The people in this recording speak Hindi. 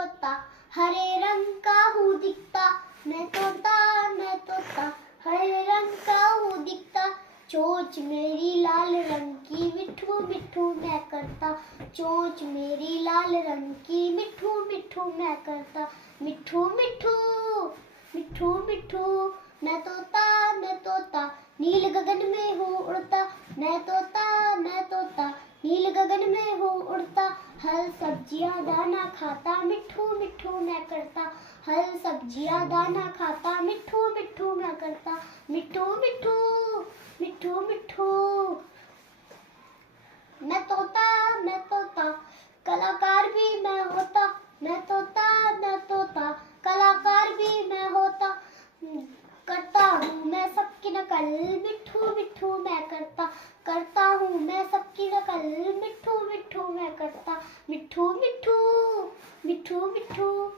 तोता, हरे रंग का हूँ दिखता। मैं तोता हरे रंग का हूँ दिखता। चोंच मेरी लाल रंग की, मिठू मिठू मैं करता। चोंच मेरी लाल रंग की, मिठू मिठू मैं करता। मिठू मिठू मिठू मिठू मैं तोता नील गगन में हूँ उड़ता। मैं तोता नील गगन में हूँ उड़ता। हल सब्जियाँ दाना खाता, मिठू मिठू मैं करता। हल सब्जियाँ दाना खाता, मिठू मिठू मैं करता। मिठू मिठू मिठू मिठू मैं तोता कलाकार भी मैं होता। मैं तोता कलाकार भी मैं होता। करता हूँ मैं सबकी नकल, मिठू मिठू मैं करता हूँ मैं सबकी नकल, मिठू मिठू मैं करता। मिठू मिठू मिठू मिठू